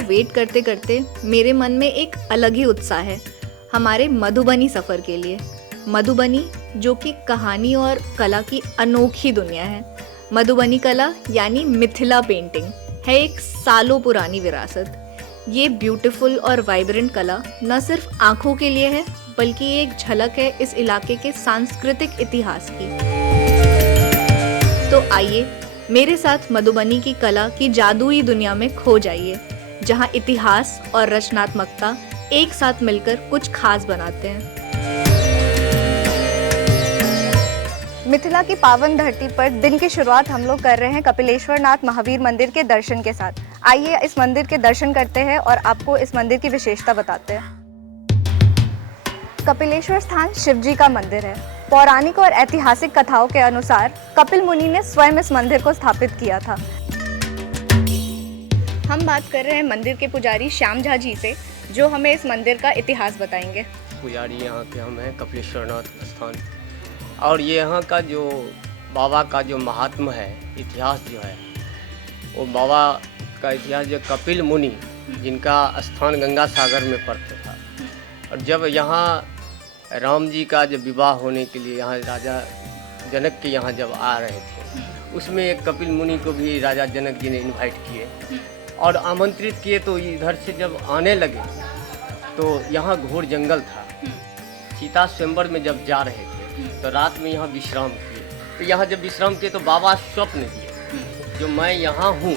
Wait करते करते मेरे मन में एक अलग ही उत्साह है हमारे मधुबनी सफ़र के लिए। मधुबनी जो कि कहानी और कला की अनोखी दुनिया है। मधुबनी कला यानी मिथिला पेंटिंग है एक सालों पुरानी विरासत। ये ब्यूटीफुल और वाइब्रेंट कला न सिर्फ आंखों के लिए है बल्कि एक झलक है इस इलाके के सांस्कृतिक इतिहास की। तो आइए मेरे साथ मधुबनी की कला की जादुई दुनिया में खो जाइए, जहां इतिहास और रचनात्मकता एक साथ मिलकर कुछ खास बनाते हैं। मिथिला की पावन धरती पर दिन की शुरुआत हम लोग कर रहे हैं कपिलेश्वर नाथ महावीर मंदिर के दर्शन के साथ। आइए इस मंदिर के दर्शन करते हैं और आपको इस मंदिर की विशेषता बताते हैं। कपिलेश्वर स्थान शिव जी का मंदिर है। पौराणिक और ऐतिहासिक कथाओं के अनुसार कपिल मुनि ने स्वयं इस मंदिर को स्थापित किया था। हम बात कर रहे हैं मंदिर के पुजारी श्याम झा जी से, जो हमें इस मंदिर का इतिहास बताएंगे। पुजारी यहाँ के हम हैं कपिलेश्वर नाथ स्थान, और ये यहाँ का जो बाबा का जो महात्मा है, इतिहास जो है, वो बाबा का इतिहास जो कपिल मुनि जिनका स्थान गंगा सागर में पड़ता था, और जब यहाँ राम जी का जब विवाह होने के लिए यहाँ राजा जनक के यहाँ जब आ रहे थे, उसमें एक कपिल मुनि को भी राजा जनक जी ने इनवाइट किए और आमंत्रित किए। तो इधर से जब आने लगे तो यहाँ घोर जंगल था। सीता स्वयंवर में जब जा रहे थे तो रात में यहाँ विश्राम किए। तो यहाँ जब विश्राम किए तो बाबा स्वप्न दिए, जो मैं यहाँ हूँ,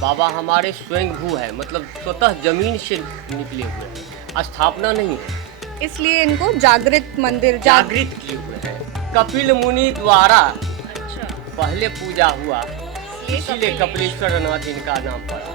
बाबा हमारे स्वयंभू है, मतलब स्वतः जमीन से निकले हुए हैं, स्थापना नहीं है, इसलिए इनको जागृत मंदिर जागृत किए हुए हैं। कपिल मुनि द्वारा पहले पूजा हुआ, इसीलिए कपिलेश्वर नाथ इनका नाम पड़ा।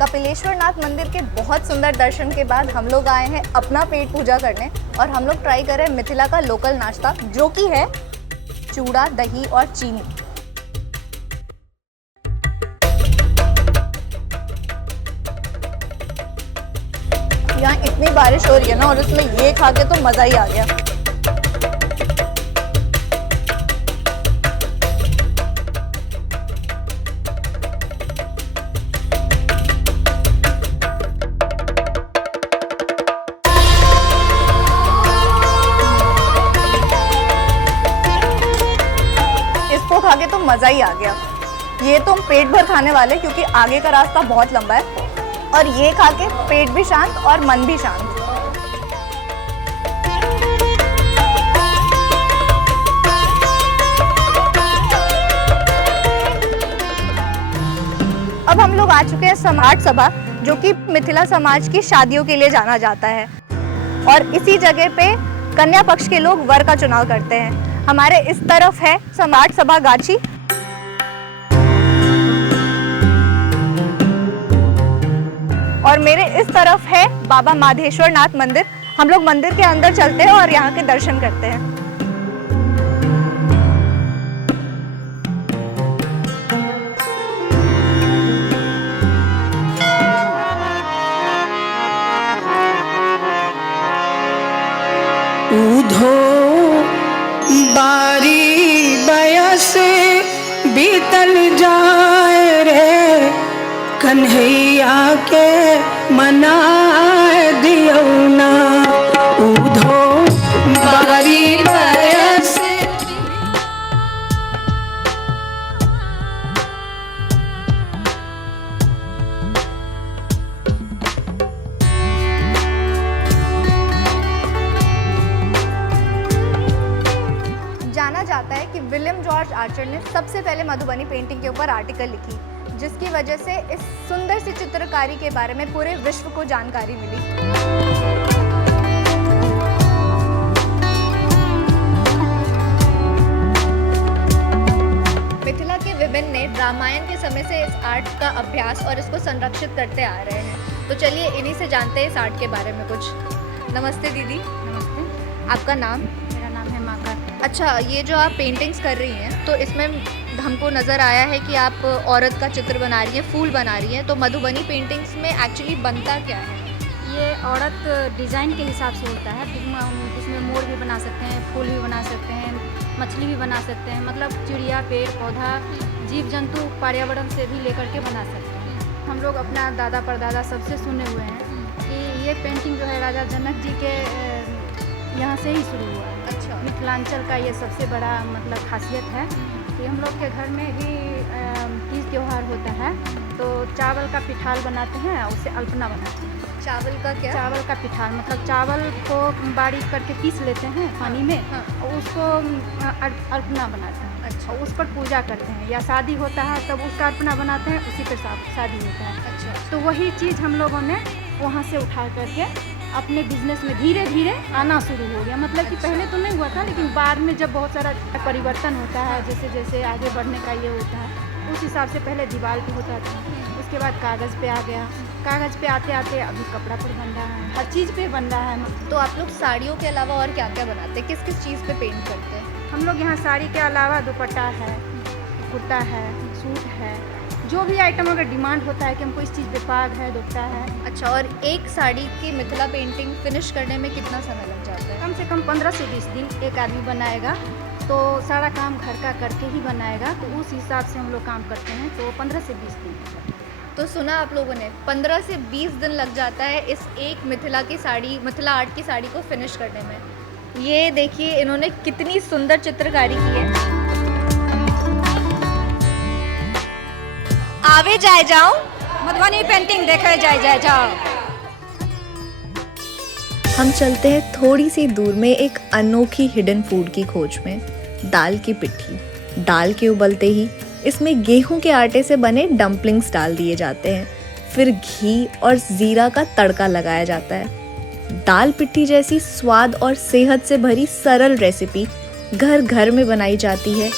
कपिलेश्वर नाथ मंदिर के बहुत सुंदर दर्शन के बाद हम लोग आए हैं अपना पेट पूजा करने, और हम लोग ट्राई कर रहे हैं मिथिला का लोकल नाश्ता, जो कि है चूड़ा, दही और चीनी। यहाँ इतनी बारिश हो रही है ना, और उसमें ये खा के तो मजा ही आ गया। खा के तो मज़ा ही आ गया। ये तो हम पेट भर खाने वाले, क्योंकि आगे का रास्ता बहुत लंबा है, और ये खा के पेट भी शांत और मन भी शांत। अब हम लोग आ चुके हैं सम्राट सभा, जो कि मिथिला समाज की शादियों के लिए जाना जाता है, और इसी जगह पे कन्या पक्ष के लोग वर का चुनाव करते हैं। हमारे इस तरफ है सम्राट सभा गाछी, और मेरे इस तरफ है बाबा माधेश्वर नाथ मंदिर। हम लोग मंदिर के अंदर चलते हैं और यहाँ के दर्शन करते हैं। उधो बारी बयस बीतल जाए रे, कन्हैया के मनाए दियो ना। उधो बारी बयस आर्चर ने सबसे पहले मधुबनी पेंटिंग के ऊपर आर्टिकल लिखी, जिसकी वजह से इस सुंदर सी चित्रकारी के बारे में पूरे विश्व को जानकारी मिली। मिथिला के विभिन्न ने रामायण के समय से इस आर्ट का अभ्यास और इसको संरक्षित करते आ रहे हैं। तो चलिए इन्हीं से जानते हैं इस आर्ट के बारे में कुछ। नमस्ते दीदी। नमस्ते, आपका नाम? मेरा नाम है माका। अच्छा, ये जो आप पेंटिंग्स कर रही हैं तो इसमें हमको नज़र आया है कि आप औरत का चित्र बना रही हैं, फूल बना रही हैं। तो मधुबनी पेंटिंग्स में एक्चुअली बनता क्या है? ये औरत डिज़ाइन के हिसाब से होता है। इसमें मोर भी बना सकते हैं, फूल भी बना सकते हैं, मछली भी बना सकते हैं, मतलब चिड़िया, पेड़ पौधा, जीव जंतु, पर्यावरण से भी लेकर के बना सकते हैं। हम लोग अपना दादा परदादा सबसे सुने हुए हैं कि ये पेंटिंग जो है राजा जनक जी के यहाँ से ही शुरू हुआ है। अच्छा। मिथिलांचल का ये सबसे बड़ा मतलब खासियत है कि हम लोग के घर में भी तीज त्यौहार होता है तो चावल का पिठाल बनाते हैं, उससे अल्पना बनाते हैं। चावल का क्या? चावल का पिठाल मतलब चावल को बारीक करके पीस लेते हैं पानी में, हाँ। और उसको अल्पना बनाते हैं। अच्छा। और उस पर पूजा करते हैं, या शादी होता है तब उसका अल्पना बनाते हैं, उसी पर शादी होता है। अच्छा। तो वही चीज़ हम लोगों ने वहाँ से उठा करके अपने बिजनेस में धीरे धीरे आना शुरू हो गया। मतलब कि पहले तो नहीं हुआ था, लेकिन बाद में जब बहुत सारा परिवर्तन होता है, जैसे जैसे आगे बढ़ने का ये होता है, उस हिसाब से पहले दीवार पे होता था, उसके बाद कागज़ पे आ गया, कागज़ पे आते आते अभी कपड़ा पर बन रहा है, हर चीज़ पे बन रहा है। तो आप लोग साड़ियों के अलावा और क्या क्या बनाते हैं? किस किस चीज़ पे पेंट करते हैं? हम लोग यहाँ साड़ी के अलावा दुपट्टा है, कुर्ता है, सूट है, जो भी आइटम अगर डिमांड होता है कि हमको इस चीज़ पे पाग है, दुपट्टा है। अच्छा, और एक साड़ी की मिथिला पेंटिंग फिनिश करने में कितना समय लग जाता है? कम से कम 15 से 20 दिन एक आदमी बनाएगा, तो सारा काम घर का करके ही बनाएगा, तो उस हिसाब से हम लोग काम करते हैं, तो 15 से 20 दिन। तो सुना आप लोगों ने 15 से 20 दिन लग जाता है इस एक मिथिला की साड़ी, मिथिला आर्ट की साड़ी को फिनिश करने में। ये देखिए इन्होंने कितनी सुंदर चित्रकारी की है। आवे जाए जाओ, मधुबनी पेंटिंग देखे जाए जाओ। हम चलते हैं थोड़ी सी दूर में एक अनोखी हिडन फूड की खोज में, दाल की पिट्ठी। दाल के उबलते ही इसमें गेहूं के आटे से बने डम्पलिंग्स डाल दिए जाते हैं, फिर घी और जीरा का तड़का लगाया जाता है। दाल पिट्ठी जैसी स्वाद और सेहत से भरी सरल रेसिपी घर घर में बनाई जाती है।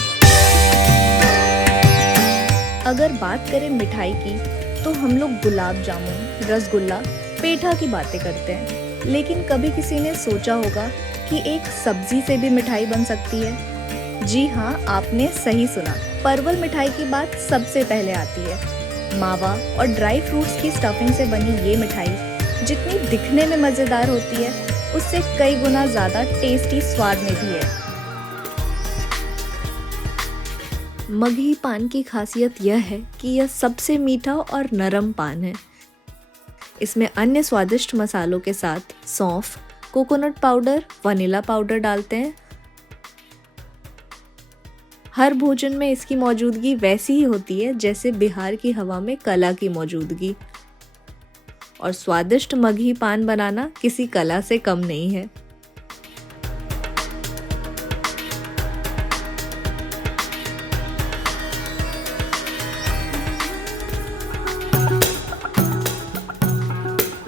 अगर बात करें मिठाई की तो हम लोग गुलाब जामुन, रसगुल्ला, पेठा की बातें करते हैं, लेकिन कभी किसी ने सोचा होगा कि एक सब्जी से भी मिठाई बन सकती है? जी हाँ, आपने सही सुना, परवल मिठाई की बात सबसे पहले आती है। मावा और ड्राई फ्रूट्स की स्टफिंग से बनी ये मिठाई जितनी दिखने में मज़ेदार होती है, उससे कई गुना ज़्यादा टेस्टी स्वाद में भी है। मगही पान की खासियत यह है कि यह सबसे मीठा और नरम पान है। इसमें अन्य स्वादिष्ट मसालों के साथ सौंफ, कोकोनट पाउडर, वनीला पाउडर डालते हैं। हर भोजन में इसकी मौजूदगी वैसी ही होती है जैसे बिहार की हवा में कला की मौजूदगी। और स्वादिष्ट मगही पान बनाना किसी कला से कम नहीं है।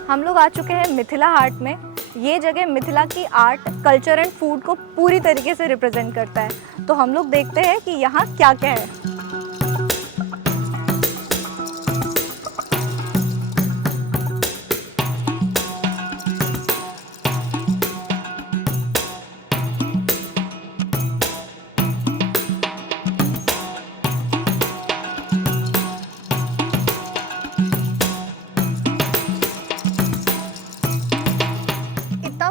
हम लोग आ चुके हैं मिथिला हाट में। ये जगह मिथिला की आर्ट, कल्चर एंड फूड को पूरी तरीके से रिप्रेजेंट करता है। तो हम लोग देखते हैं कि यहाँ क्या क्या है।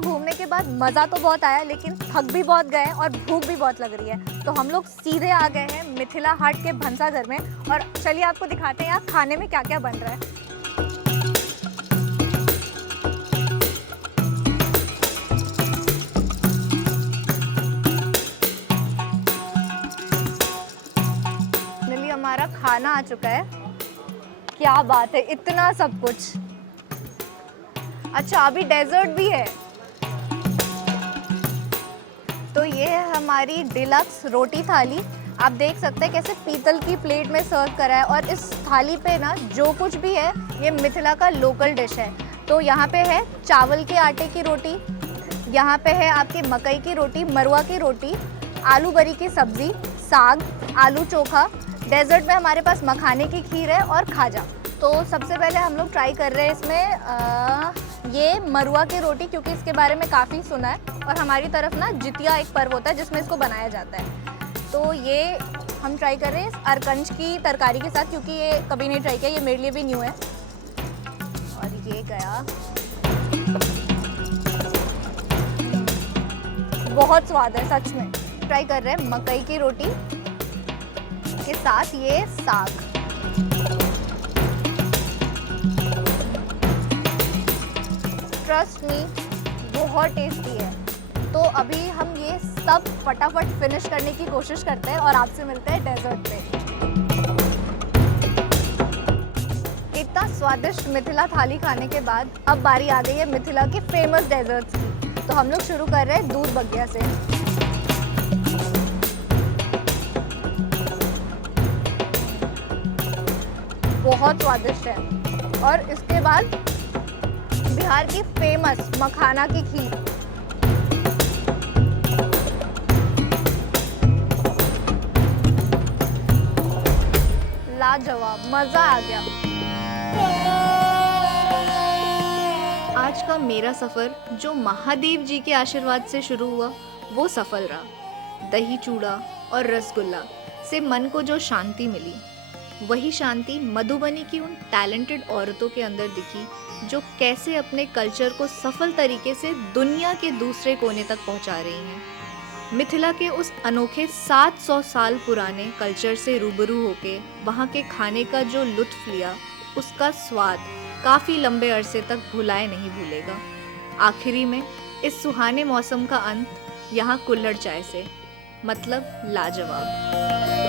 घूमने के बाद मज़ा तो बहुत आया, लेकिन थक भी बहुत गए और भूख भी बहुत लग रही है। तो हम लोग सीधे आ गए हैं मिथिला हाट के भंसा घर में, और चलिए आपको दिखाते हैं यहाँ खाने में क्या क्या बन रहा है। फाइनली हमारा खाना आ चुका है। क्या बात है, इतना सब कुछ। अच्छा, अभी डेजर्ट भी है। तो ये है हमारी डिलक्स रोटी थाली। आप देख सकते हैं कैसे पीतल की प्लेट में सर्व करा है, और इस थाली पे ना जो कुछ भी है ये मिथिला का लोकल डिश है। तो यहाँ पे है चावल के आटे की रोटी, यहाँ पे है आपकी मकई की रोटी, मरुआ की रोटी, आलू बरी की सब्जी, साग, आलू चोखा। डेजर्ट में हमारे पास मखाने की खीर है और खाजा। तो सबसे पहले हम लोग ट्राई कर रहे हैं इसमें ये मरुआ की रोटी, क्योंकि इसके बारे में काफ़ी सुना है, और हमारी तरफ ना जितिया एक पर्व होता है जिसमें इसको बनाया जाता है। तो ये हम ट्राई कर रहे हैं इस अरकंज की तरकारी के साथ, क्योंकि ये कभी नहीं ट्राई किया, ये मेरे लिए भी न्यू है। और ये गया, बहुत स्वाद है सच में। ट्राई कर रहे हैं मकई की रोटी के साथ ये साग। ट्रस्ट मी, बहुत टेस्टी है। तो अभी हम ये सब फटाफट फिनिश करने की कोशिश करते हैं और आपसे मिलते हैं डेजर्ट पे। इतना स्वादिष्ट मिथिला थाली खाने के बाद अब बारी आ गई है मिथिला के फेमस डेजर्ट्स की। तो हम लोग शुरू कर रहे हैं दूध बगिया से। बहुत स्वादिष्ट है। और इसके बाद बिहार की फेमस मखाना की खीर। लाजवाब, मजा आ गया। आज का मेरा सफ़र जो महादेव जी के आशीर्वाद से शुरू हुआ वो सफल रहा। दही चूड़ा और रसगुल्ला से मन को जो शांति मिली, वही शांति मधुबनी की उन टैलेंटेड औरतों के अंदर दिखी जो कैसे अपने कल्चर को सफल तरीके से दुनिया के दूसरे कोने तक पहुंचा रही हैं। मिथिला के उस अनोखे 700 साल पुराने कल्चर से रूबरू होके वहाँ के खाने का जो लुत्फ लिया, उसका स्वाद काफ़ी लंबे अरसे तक भुलाए नहीं भूलेगा। आखिरी में इस सुहाने मौसम का अंत यहाँ कुल्हड़ चाय से, मतलब लाजवाब।